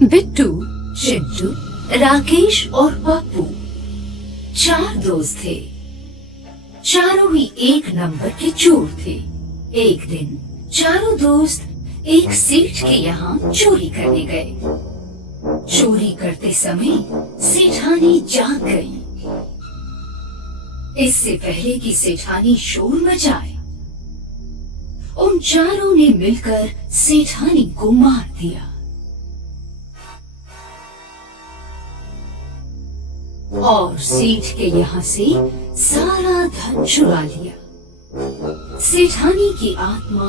बिट्टू, चिंटू, राकेश और पप्पू 4 दोस्त थे। चारों ही एक नंबर के चोर थे। एक दिन चारों दोस्त एक सेठ के यहाँ चोरी करने गए। चोरी करते समय सेठानी जाग गई। इससे पहले कि सेठानी शोर मचाए, उन चारों ने मिलकर सेठानी को मार दिया और सेठ के यहाँ से सारा धन चुरा लिया। सेठानी की आत्मा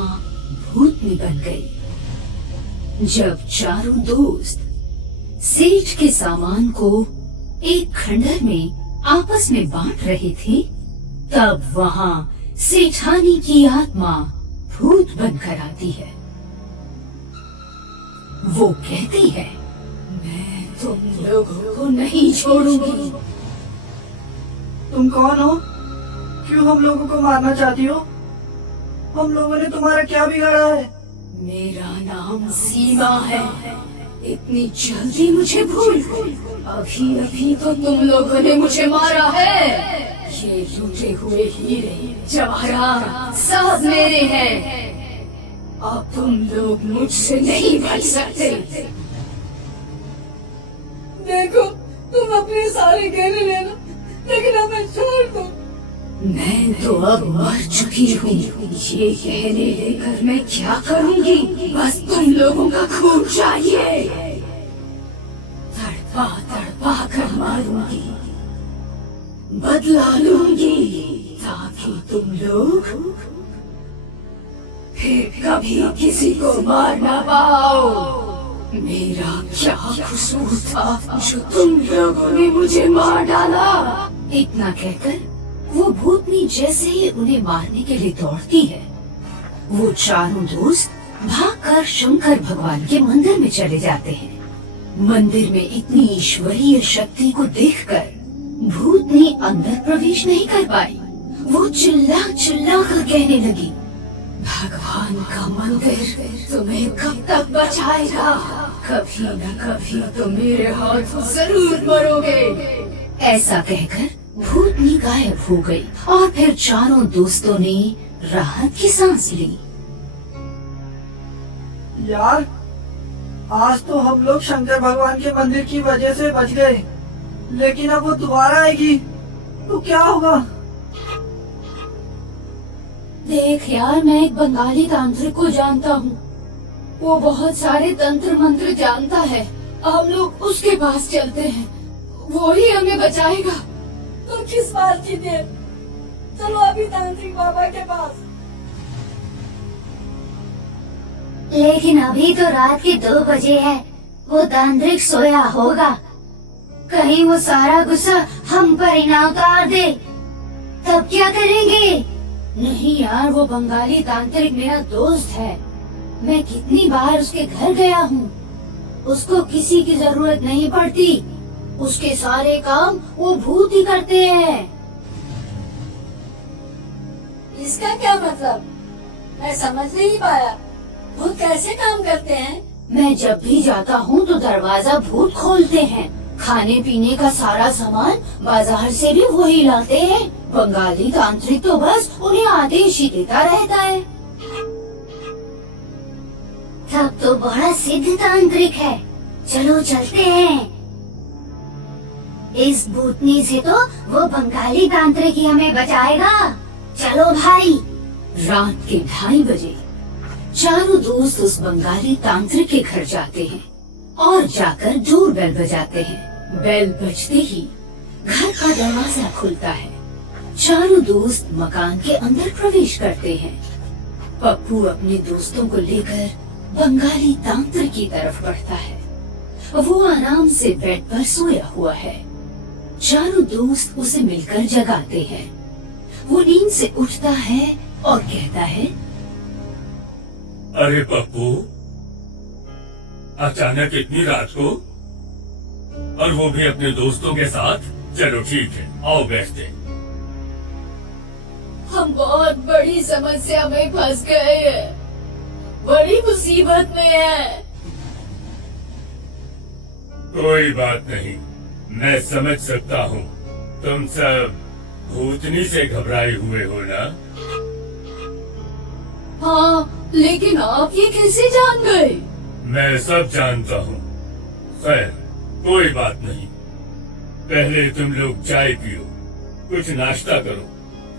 भूतनी बन गई। जब चारों दोस्त सेठ के सामान को एक खंडहर में आपस में बांट रहे थे, तब वहाँ सेठानी की आत्मा भूत बनकर आती है। वो कहती है, मैं तुम लोगों को नहीं छोड़ूंगी। तुम कौन हो? क्यों हम लोगों को मारना चाहती हो? हम लोगों ने तुम्हारा क्या बिगाड़ा है? मेरा नाम सीमा है। इतनी जल्दी मुझे भूल? अभी अभी तो तुम लोगों ने मुझे मारा है। ये लूटे हुए हीरे जवाहरात सब मेरे हैं। अब तुम लोग मुझसे नहीं बच सकते। देखो, तुम अपने सारे गहने लेना, लेकिन हमें छोड़ दो। मैं तो अब मर चुकी हूँ। ये गहने लेकर मैं क्या करूँगी? बस तुम लोगों का खून चाहिए। तड़पा तड़पा कर मारूंगी, बदला लूंगी, ताकि तुम लोग फिर कभी किसी को मार ना पाओ। मेरा क्या कसूर था जो तुम लोगों ने मुझे मार डाला? इतना कहकर वो भूतनी जैसे ही उन्हें मारने के लिए दौड़ती है, वो चारों दोस्त भागकर शंकर भगवान के मंदिर में चले जाते हैं। मंदिर में इतनी ईश्वरीय शक्ति को देखकर भूतनी अंदर प्रवेश नहीं कर पाई। वो चिल्ला चिल्ला कर कहने लगी, भगवान का मंदिर तुम्हें कब तक बचाएगा? कभी न कभी तो मेरे हाथों जरूर मरोगे। ऐसा कहकर भूतनी गायब हो गई और फिर चारों दोस्तों ने राहत की सांस ली। यार, आज तो हम लोग शंकर भगवान के मंदिर की वजह से बच गए, लेकिन अब वो दोबारा आएगी तो क्या होगा? देख यार, मैं एक बंगाली तांत्रिक को जानता हूँ। वो बहुत सारे तंत्र मंत्र जानता है। हम लोग उसके पास चलते हैं, वो ही हमें बचाएगा। तो किस बात की देर? चलो अभी तांत्रिक बाबा के पास। लेकिन अभी तो रात के 2 बजे है। वो तांत्रिक सोया होगा। कहीं वो सारा गुस्सा हम पर ही ना उतार दे, तब क्या करेंगे? नहीं यार, वो बंगाली तांत्रिक मेरा दोस्त है। मैं कितनी बार उसके घर गया हूँ। उसको किसी की जरूरत नहीं पड़ती। उसके सारे काम वो भूत ही करते हैं। इसका क्या मतलब? मैं समझ नहीं पाया। भूत कैसे काम करते हैं? मैं जब भी जाता हूँ तो दरवाजा भूत खोलते हैं। खाने पीने का सारा सामान बाजार से भी वही लाते हैं। बंगाली तांत्रिक तो बस उन्हें आदेश ही देता रहता है। तब तो बड़ा सिद्ध तांत्रिक है। चलो चलते हैं। इस भूतनी से तो वो बंगाली तांत्रिक ही हमें बचाएगा। चलो भाई। रात के 2:30 बजे चारों दोस्त उस बंगाली तांत्रिक के घर जाते हैं और जाकर डोर बेल बजाते हैं। बेल बजते ही घर का दरवाजा खुलता है। चारों दोस्त मकान के अंदर प्रवेश करते हैं। पप्पू अपने दोस्तों को लेकर बंगाली तांत्रिक की तरफ बढ़ता है। वो आराम से बेड पर सोया हुआ है। चारों दोस्त उसे मिलकर जगाते हैं। वो नींद से उठता है और कहता है, अरे पप्पू, अचानक इतनी रात को, और वो भी अपने दोस्तों के साथ? चलो ठीक है, आओ बैठते। हम बहुत बड़ी समस्या में फंस गए हैं। बड़ी मुसीबत में है। कोई बात नहीं, मैं समझ सकता हूँ। तुम सब भूतनी से घबराए हुए हो ना? हाँ, लेकिन आप ये कैसे जान गए? मैं सब जानता हूँ। खैर, कोई बात नहीं। पहले तुम लोग चाय पियो, कुछ नाश्ता करो,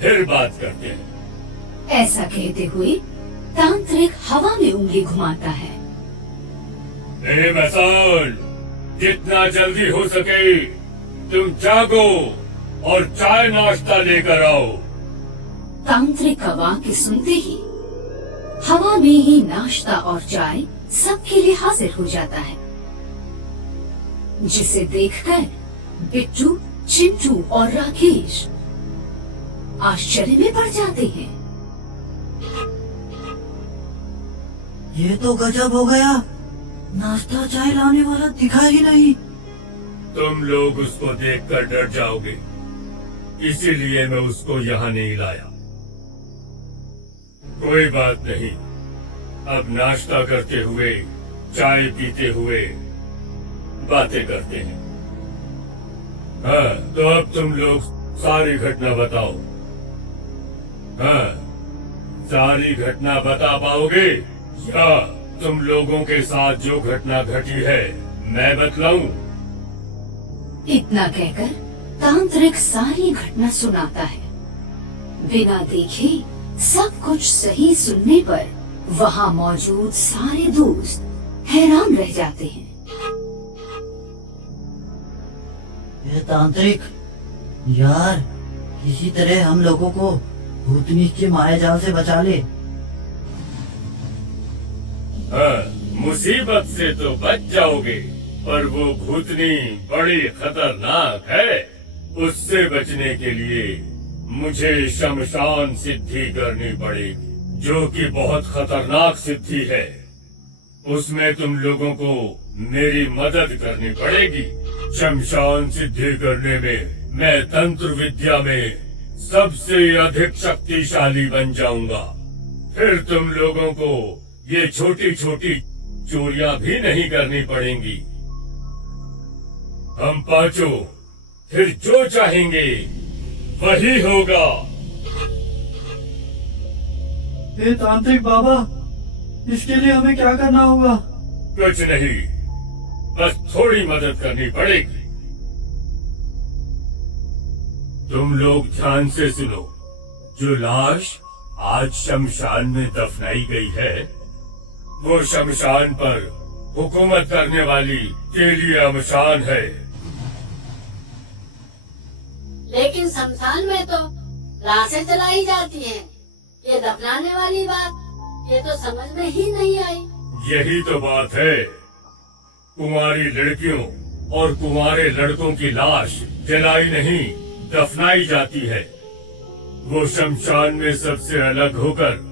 फिर बात करते हैं। ऐसा कहते हुए तांत्रिक हवा में उंगली घुमाता है। ए मसाल, जितना जल्दी हो सके तुम जागो और चाय नाश्ता लेकर आओ। तांत्रिक का वाक्य सुनते ही हवा में ही नाश्ता और चाय सबके लिए हाजिर हो जाता है, जिसे देखकर बिट्टू, चिंटू और राकेश आश्चर्य में पड़ जाते हैं। ये तो गजब हो गया, नाश्ता चाय लाने वाला दिखा ही नहीं। तुम लोग उसको देखकर डर जाओगे, इसीलिए मैं उसको यहाँ नहीं लाया। कोई बात नहीं, अब नाश्ता करते हुए, चाय पीते हुए बातें करते हैं। हाँ, तो अब तुम लोग सारी घटना बताओ। हाँ, सारी घटना बता पाओगे या तुम लोगों के साथ जो घटना घटी है मैं बतलाऊं? इतना कहकर तांत्रिक सारी घटना सुनाता है। बिना देखे सब कुछ सही सुनने पर वहाँ मौजूद सारे दोस्त हैरान रह जाते हैं। ये तांत्रिक, यार किसी तरह हम लोगों को भूतनी के मायाजाल से बचा ले। हाँ, मुसीबत से तो बच जाओगे, पर वो भूतनी बड़ी खतरनाक है। उससे बचने के लिए मुझे शमशान सिद्धि करनी पड़ेगी, जो कि बहुत खतरनाक सिद्धि है। उसमें तुम लोगों को मेरी मदद करनी पड़ेगी। शमशान सिद्धि करने में मैं तंत्र विद्या में सबसे अधिक शक्तिशाली बन जाऊंगा। फिर तुम लोगों को ये छोटी छोटी चोरियां भी नहीं करनी पड़ेंगी। हम पांचों फिर जो चाहेंगे वही होगा। हे तांत्रिक बाबा, इसके लिए हमें क्या करना होगा? कुछ नहीं, बस थोड़ी मदद करनी पड़ेगी। तुम लोग ध्यान से सुनो। जो लाश आज शमशान में दफनाई गई है, वो शमशान पर हुकूमत करने वाली तेलिया मशान है। लेकिन शमशान में तो लाशें जलाई जाती हैं। ये दफनाने वाली बात, ये तो समझ में ही नहीं आई। यही तो बात है। कुंवारी लड़कियों और कुंवारे लड़कों की लाश जलाई नहीं, दफनाई जाती है। वो शमशान में सबसे अलग होकर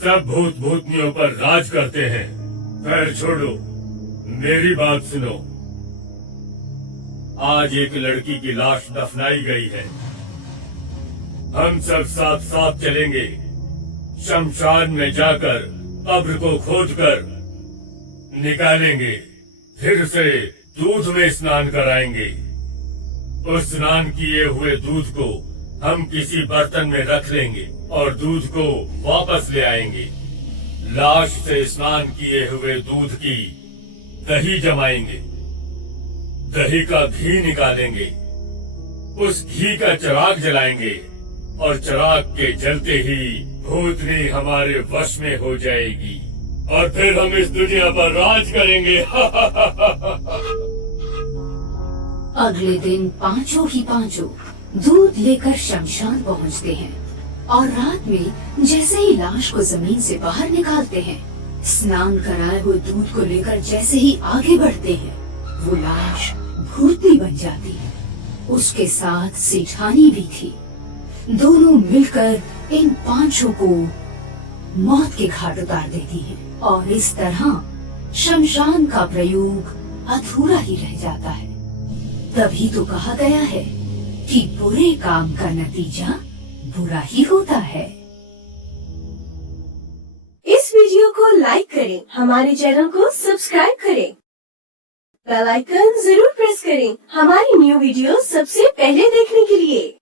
सब भूत भूतनियों पर राज करते हैं। खैर छोड़ो, मेरी बात सुनो। आज एक लड़की की लाश दफनाई गई है। हम सब साथ साथ चलेंगे। शमशान में जाकर कब्र को खोदकर निकालेंगे, फिर से दूध में स्नान कराएंगे। उस स्नान किए हुए दूध को हम किसी बर्तन में रख लेंगे और दूध को वापस ले आएंगे। लाश से स्नान किए हुए दूध की दही जमाएंगे, दही का घी निकालेंगे, उस घी का चिराग जलाएंगे और चिराग के जलते ही भूतनी हमारे वश में हो जाएगी और फिर हम इस दुनिया पर राज करेंगे। अगले दिन पांचों ही पांचों दूध लेकर शमशान पहुंचते हैं और रात में जैसे ही लाश को जमीन से बाहर निकालते हैं, स्नान कराए हुए दूध को लेकर जैसे ही आगे बढ़ते हैं, वो लाश भूतनी बन जाती है। उसके साथ सेठानी भी थी। दोनों मिलकर इन पांचों को मौत के घाट उतार देती हैं और इस तरह शमशान का प्रयोग अधूरा ही रह जाता है। तभी तो कहा गया है कि बुरे काम का नतीजा बुरा ही होता है। इस वीडियो को लाइक करें, हमारे चैनल को सब्सक्राइब करें बेल आइकन जरूर प्रेस करें हमारी न्यू वीडियो सबसे पहले देखने के लिए।